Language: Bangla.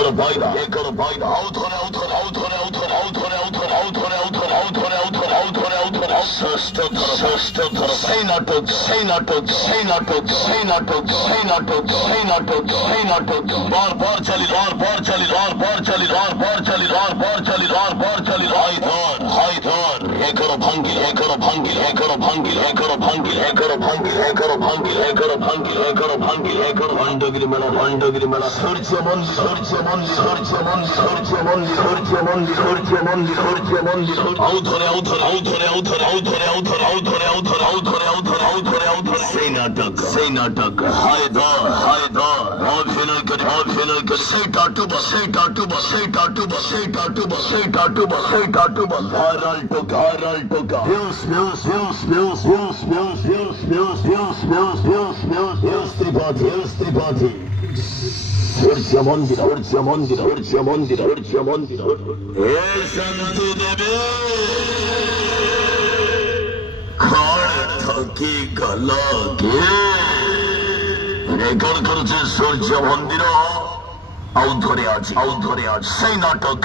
Ekar Baida, Author, say not to, bar chali, Ekar Say natak, record করছে সূর্য মন্দির আউ ধরে আছে সেই নাটক